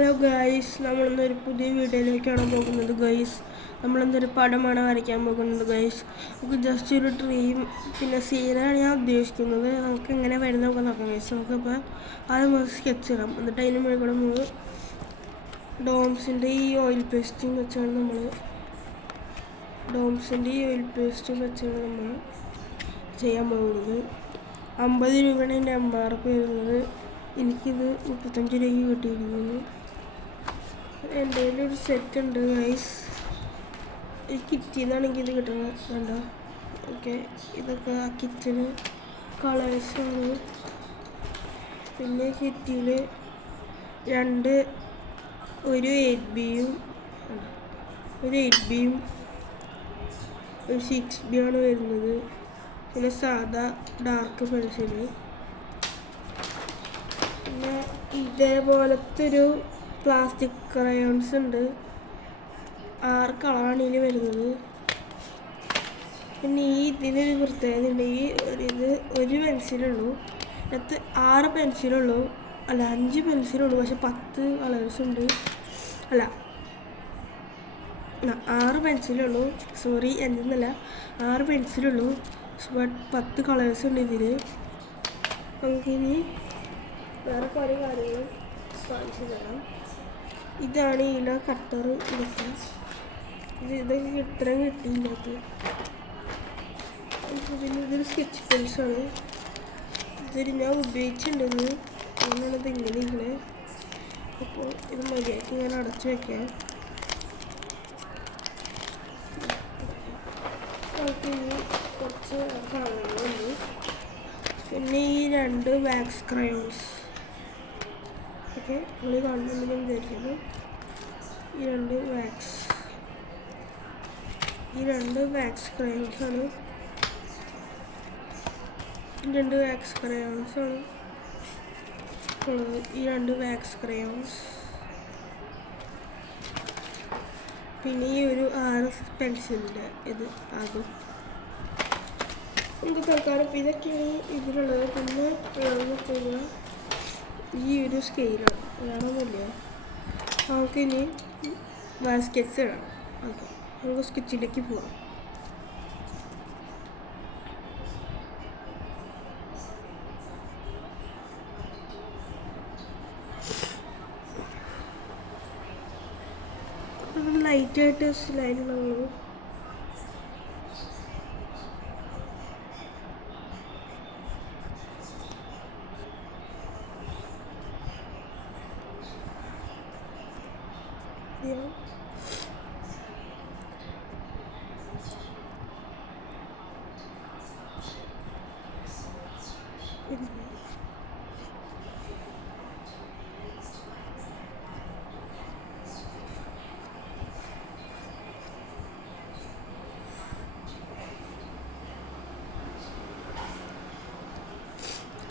Hello guys, നമ്മളിന്നൊരു പുതിയ വീഡിയോയിലേക്കാണ് പോകുന്നത് guys. നമ്മളിന്നൊരു പടമാണ് വരയ്ക്കാൻ പോകുന്നത് ഗൈസ്. നമുക്ക് ജസ്റ്റ് ഒരു ട്രീയും പിന്നെ സീനാണ് ഞാൻ ഉദ്ദേശിക്കുന്നത്. നമുക്ക് എങ്ങനെ വരുന്നതൊക്കെ നോക്കാം ഗൈസ്. നമുക്കിപ്പോൾ ആദ്യം സ്കെച്ച് ഇടാം. എന്നിട്ട് അതിന് മുകളിൽ കൂടെ നമ്മൾ ഡോംസിൻ്റെ ഈ ഓയിൽ പേസ്റ്റും വെച്ചാണ് നമ്മൾ ചെയ്യാൻ പോകുന്നത്. 50 രൂപയാണ് എൻ്റെ MRP വരുന്നത്. എനിക്കിത് 35 രൂപയ്ക്ക് കിട്ടിയിരിക്കുന്നു. എൻ്റെ കയ്യിലൊരു സെറ്റ് ഉണ്ട് ഗൈസ്. ഈ കിറ്റിൽ നിന്നാണ് എനിക്കിത് കിട്ടുന്നത്. വേണ്ട, ഓക്കെ. ഇതൊക്കെ ആ കിറ്റിന് കളേഴ്സാണ്. പിന്നെ കിറ്റിൽ ഒരു 8B യും ഒരു 6B ആണ് വരുന്നത്. പിന്നെ സാധാ ഡാർക്ക് പെൻസില്, പിന്നെ ഇതേപോലത്തെ ഒരു പ്ലാസ്റ്റിക് ക്രയോൺസ് ഉണ്ട്. 6 കളറാണ് ഇതിൽ വരുന്നത്. പിന്നെ ഇതിനൊരു പ്രത്യേകത ഉണ്ട്. ഒരു പെൻസിലുള്ളൂ. അതിനകത്ത് 6 പെൻസിലുള്ളൂ. അല്ല, 5 പെൻസിലുള്ളൂ. പക്ഷെ 10 കളേഴ്സ് ഉണ്ട്. അല്ല, 6 പെൻസിലുള്ളൂ. സോറി, 5 6 പെൻസിലുള്ളൂ. ബട്ട് 10 കളേഴ്സ് ഉണ്ട് ഇതിൽ. നമുക്കിനി വേറെ കുറേ കാര്യങ്ങൾ കാണിച്ചു തരാം. ഇതാണ് ഇതിലെ കട്ടർ. ഇതൊക്കെ ഇത്രയും കിട്ടിയില്ലാത്ത. ഇതൊരു സ്കെച്ച് പെൻസാണ്. ഇതൊരു ഞാൻ ഉപയോഗിച്ചിട്ടുണ്ടെന്ന്. അങ്ങനെയാണത് ഇങ്ങനെ ഇങ്ങനെ. അപ്പോൾ ഇത് മര്യാദയ്ക്ക് ഞാൻ അടച്ചു വയ്ക്കാം. ഇനി കുറച്ച് സാധനങ്ങളുണ്ട്. പിന്നെ ഈ 2 വാക്സ് ക്രയോൺസ്. ഓക്കെ, നമ്മൾ കാണുന്നുണ്ടെങ്കിൽ വിചാരിക്കുന്നു. ഈ രണ്ട് വാക്സ് ക്രയോൺസാണ്. ഈ 2 വാക്സ് ക്രയോൺസ്. പിന്നെ ഈ ഒരു 6 പെൻസിലിൻ്റെ അതും നമുക്ക് തൽക്കാലം ഇതൊക്കെയാണ് ഇതിലുള്ളത്. പിന്നെ ഈ ഒരു സ്കെയിലാണ്, വേണമെന്നില്ല. നമുക്കിനി സ്കെച്ച് ഇടാം. ഓക്കെ, നമുക്ക് സ്കെച്ചിലേക്ക് പോവാം. ലൈറ്റായിട്ട് സ്ലൈഡ് നമ്മൾ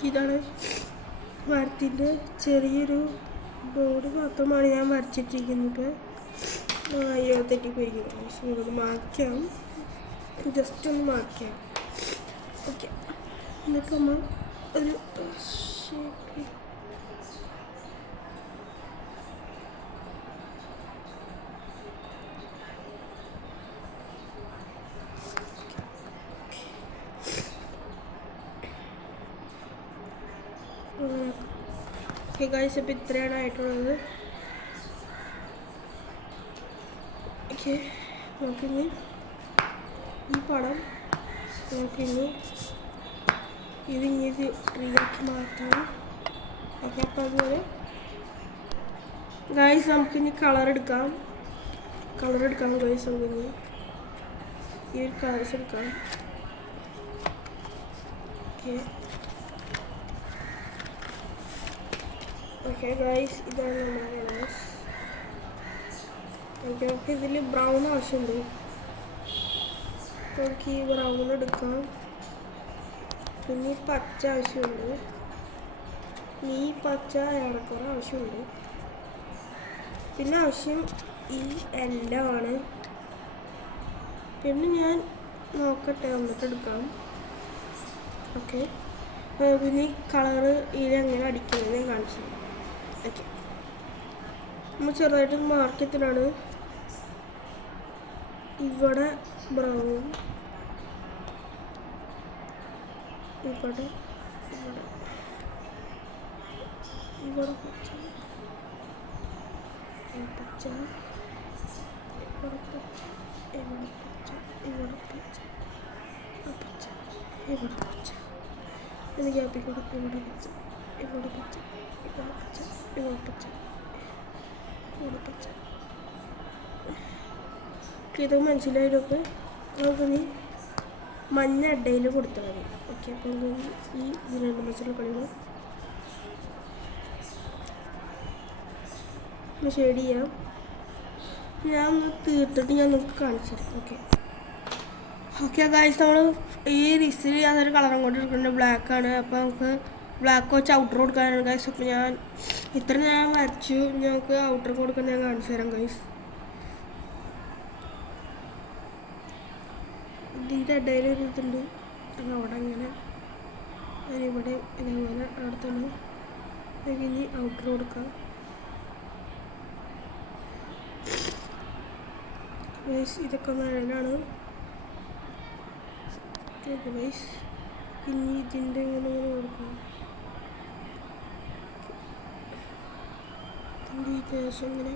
ഇതാണ് മരത്തിൻ്റെ ചെറിയൊരു ബോർഡ് മാത്രമാണ് ഞാൻ വരച്ചിട്ടിരിക്കുന്നത്. തെറ്റിപ്പോയിരിക്കുന്നത്. നമുക്ക് മായ്ക്കാം, ജസ്റ്റ് ഒന്ന് മായ്ക്കാം. ഓക്കെ, എന്നിട്ട് നമ്മൾ ഒരു ഷേപ്പ് ഗൈസ്. അപ്പോൾ ഇത്രയാണ് ആയിട്ടുള്ളത്. ഓക്കെ, നമുക്കിനി ഈ പടം ഇതിങ്ങനെ ട്രീയാക്കി മാറ്റാം. ഓക്കെ, അപ്പോൾ അതുപോലെ ഗൈസ് നമുക്കിനി കളർ എടുക്കാം ഗൈസ്. നമുക്കിനി ഈ ഒരു കളേഴ്സ് എടുക്കാം. ഓക്കെ ഗൈസ്, ഇതാണ് നമ്മുടെ കളേഴ്സ്. ഓക്കെ, നമുക്ക് ഇതിൽ ബ്രൗൺ ആവശ്യമുണ്ട്. നമുക്ക് ഈ ബ്രൗൺ എടുക്കാം. പിന്നെ പച്ച ആവശ്യമുണ്ട്. ഈ പച്ച ഏറെക്കുറെ ആവശ്യമുണ്ട്. പിന്നെ ആവശ്യം ഈ എല്ലാം ആണ്. പിന്നെ ഞാൻ നോക്കട്ടെ, വന്നിട്ട് എടുക്കാം. ഓക്കെ, പിന്നെ ഈ കളറ് ഇതിലെങ്ങനെ അടിക്കുന്നത് ഞാൻ കാണിച്ചു തരാം. ഓക്കെ, നമ്മൾ ചെറുതായിട്ട് മാർക്ക് ചെയ്തിട്ടാണ്. ഇവിടെ ബ്രൗൺ, ഇവിടെ ഇവിടെ ഇവിടെ പച്ച, പച്ച, ഇവിടെ പച്ച, ഇവിടെ പച്ച, ഇവിടെ പച്ച, പച്ച, ഇവിടെ പച്ച, ഇത് ഗ്യാപ്പിൽ കൂടെ ഇവിടെ പച്ച, ഇവിടെ പച്ച, ഇവിടെ പച്ച, ഇവിടെ പച്ച, ഇവിടെ പച്ച. ഇത് മനസ്സിലായതൊക്കെ നമുക്കിനി മഞ്ഞ അഡയിൽ കൊടുത്താൽ മതി. ഓക്കെ, അപ്പം ഈ രണ്ട് മച്ചുള്ള കളികൾ ഷെയ്ഡ് ചെയ്യാം. ഞാൻ തീർത്തിട്ട് ഞാൻ നിങ്ങൾക്ക് കാണിച്ചു തരാം. ഓക്കെ ഓക്കെ ഗൈസ്, നമ്മൾ ഈ റിസിൽ അതൊരു കളറും കൊണ്ട് എടുക്കുന്നുണ്ട്, ബ്ലാക്കാണ്. അപ്പോൾ നമുക്ക് ബ്ലാക്ക് വെച്ച് ഔട്ടർ കൊടുക്കാനാണ് ഗൈസ്. അപ്പോൾ ഞാൻ ഇത്ര ഞാൻ വരച്ചു, ഞങ്ങൾക്ക് ഔട്ടർ കൊടുക്കാൻ ഞാൻ കാണിച്ചു തരാം ഗൈസ്. ഇതിൻ്റെ ഇടയിൽ ഒരു ഇതുണ്ട്, അവിടെ ഇങ്ങനെ ഇവിടെ ഇതേപോലെ അടുത്താണ്. ഇനി ഔട്ടർ കൊടുക്കാം ഗൈസ്. ഇതൊക്കെ നിഴലാണ് ഗൈസ്. ഇനി ഇതിൻ്റെ ഇങ്ങനെ ഇങ്ങനെ കൊടുക്കാം. ഇതിൻ്റെ ഈ ശേഷം ഇങ്ങനെ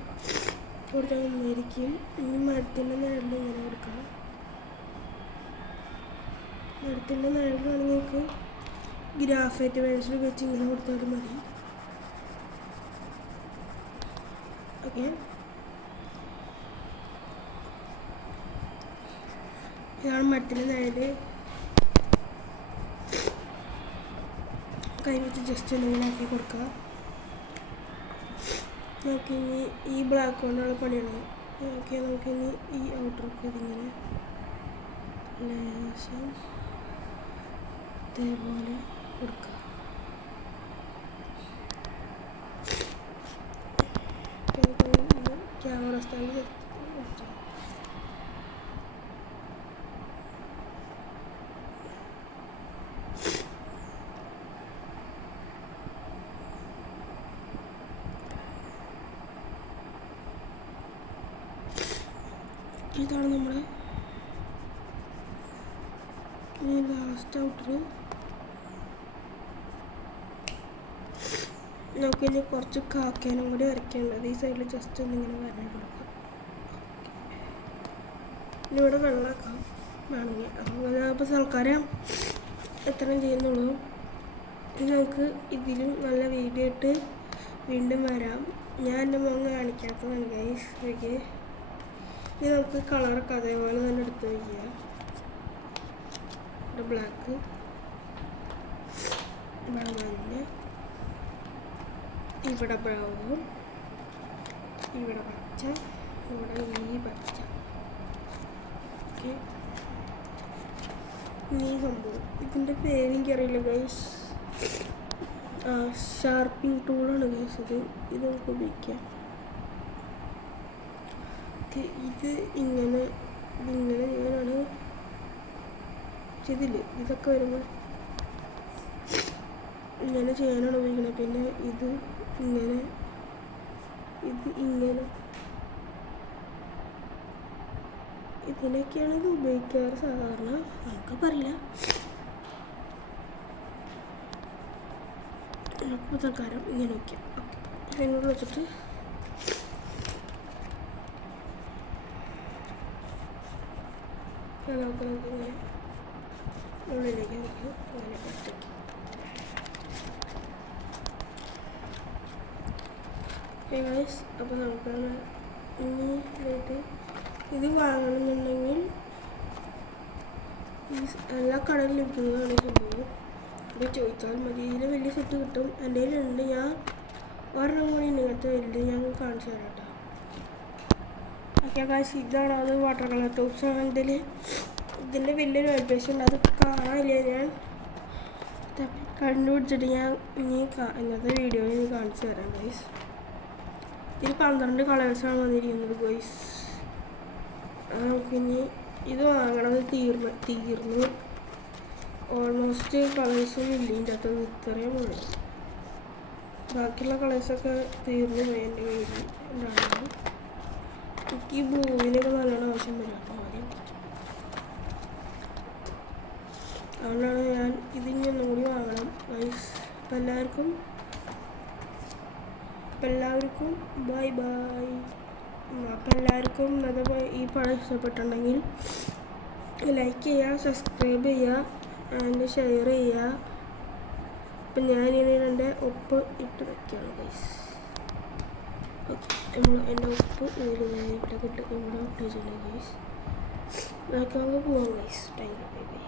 കൊടുത്താൽ നന്നായിരിക്കും. ഇനി മരത്തിൻ്റെ നിഴലിൽ ഇങ്ങനെ കൊടുക്കാം. മരത്തിൻ്റെ നിഴലാണെങ്കിൽ നിങ്ങൾക്ക് ഗ്രാഫൈറ്റ് പെൻസിൽ വെച്ച് ഇങ്ങനെ കൊടുത്താൽ മതി. ഓക്കെ, ഇതാണ് മരത്തിൻ്റെ നിഴല്. കൈ വെച്ച് ജസ്റ്റ് ഒന്നിങ്ങനെ ആക്കി കൊടുക്കുക. നമുക്കിനി ഈ ബ്ലാക്ക് കൊണ്ടുള്ള പണിയാണ്. ഓക്കെ, നമുക്കിനി ഈ ഔട്ടറൊക്കെ ഇതിങ്ങനെ ലേശം ഇതേപോലെ കൊടുക്കുക. ക്യാമറ സ്റ്റാൻഡ് വെച്ചു. ഇതാണ് നമ്മുടെ ലാസ്റ്റ് ഔട്ടർ. നമുക്കിനി കുറച്ച് കാക്കാനും കൂടി വരയ്ക്കേണ്ടത്. ഈ സൈഡിൽ ജസ്റ്റ് ഒന്നിങ്ങനെ വരഞ്ഞു കൊടുക്കാം. ഇനി ഇവിടെ വെള്ളമാക്കാം വേണമെങ്കിൽ. അപ്പോൾ ഞാനിപ്പോൾ സൽക്കാരം എത്രയും ചെയ്യുന്നുള്ളൂ. ഇനി നമുക്ക് ഇതിലും നല്ല വീഡിയോ ഇട്ട് വീണ്ടും വരാം. ഞാൻ എൻ്റെ മുഖം കാണിക്കാത്തതാണ് ഗൈസ്. ഓക്കെ, ഇനി നമുക്ക് കളറൊക്കെ അതേപോലെ തന്നെ എടുത്ത് വയ്ക്കുക. ഇവിടെ ബ്ലാക്ക്, ഇവിടെ മഞ്ഞ, ഇവിടെ ബ്രൗൺ, ഇവിടെ പച്ച, ഇവിടെ ഈ പച്ച. ഓക്കെ, ഈ സംഭവം ഇതിൻ്റെ പേര് എനിക്കറിയില്ല ഗൈസ്. ഷാർപ്പിംഗ് ടൂളാണ് ഗൈസ് ഇത്. ഇത് നമുക്ക് ഉപയോഗിക്കാം. ഇത് ഇങ്ങനെ ഇങ്ങനെയാണ് ഇതിൽ ഇതൊക്കെ വരുമ്പോൾ ഇങ്ങനെ ചെയ്യാനാണ് ഉപയോഗിക്കുന്നത്. പിന്നെ ഇത് ഇങ്ങനെ, ഇത് ഇങ്ങനെ, ഇതിനൊക്കെയാണ് ഇത് ഉപയോഗിക്കാറ് സാധാരണ. നമുക്ക് പറയില്ല. അപ്പോൾ തൽക്കാലം ഇങ്ങനെ വയ്ക്കാം. ഓക്കെ, അതിനോട് വെച്ചിട്ട് നമുക്ക് ഇങ്ങനെ ഉള്ളിലേക്ക് നമുക്ക് ഇങ്ങനെ പറ്റും. ഗൈസ്, അപ്പോൾ നമുക്കാണ് ഇനി ആയിട്ട് ഇത് വാങ്ങണമെന്നുണ്ടെങ്കിൽ ഈ എല്ലാ കടയിലും ലഭിക്കുന്നതാണ് സംഭവം. ഇത് ചോദിച്ചാൽ മതി. ഇതിൽ വലിയ സെറ്റ് കിട്ടും. എൻ്റെ കയ്യിലുണ്ട്. ഞാൻ ഒരെണ്ണം കൂടി ഇങ്ങനത്തെ വലുത് ഞാൻ കാണിച്ചു തരാം കേട്ടോ. ഓക്കെ ഗൈസ്, ഇതാണ് അത് വാട്ടർ കളർ ടോപ്സ് ആണ്. ഇതിൻ്റെ വലിയൊരു അഡ്വൈസ് ഉണ്ട്, അത് കാണാനില്ല. ഞാൻ കണ്ടുപിടിച്ചിട്ട് ഞാൻ ഇനി ഇന്നത്തെ വീഡിയോയിൽ കാണിച്ചു തരാം ഗൈസ്. ഇതിൽ 12 കളേഴ്സാണ് വന്നിരിക്കുന്നത് ഗൈസ്. നമുക്കിനി ഇത് വാങ്ങണത് തീർന്നു. ഓൾമോസ്റ്റ് കളേഴ്സും ഇല്ല ഇതിൻ്റെ അകത്ത്. ഇത്രയും ഉള്ളു. ബാക്കിയുള്ള കളേഴ്സൊക്കെ തീർന്നു പോയി എൻ്റെ കയ്യിൽ. ഈ ബ്ലൂവിനൊക്കെ നല്ലോണം ആവശ്യം വരും അപ്പോൾ ആദ്യം അതുകൊണ്ടാണ് ഞാൻ ഇതിന് ഒന്നുകൂടി വാങ്ങണം ഗൈസ്. അപ്പോൾ എല്ലാവർക്കും ബൈ ബൈ. അപ്പോൾ എല്ലാവർക്കും ഈ പടം ഇഷ്ടപ്പെട്ടുണ്ടെങ്കിൽ ലൈക്ക് ചെയ്യുക, സബ്സ്ക്രൈബ് ചെയ്യുക, ആൻഡ് ഷെയർ ചെയ്യുക. അപ്പം ഞാനിനി എൻ്റെ ഉപ്പ് ഇട്ട് വയ്ക്കുകയാണ് ഗൈസ്. ഓക്കെ, എൻ്റെ ഉപ്പ് ഇവിടെ ഇട്ട് ഇവിടെ ഇട്ട് വെച്ചിട്ടുണ്ട് ഗൈസ്. നമുക്ക് പോവാം guys. Thank you, bye bye.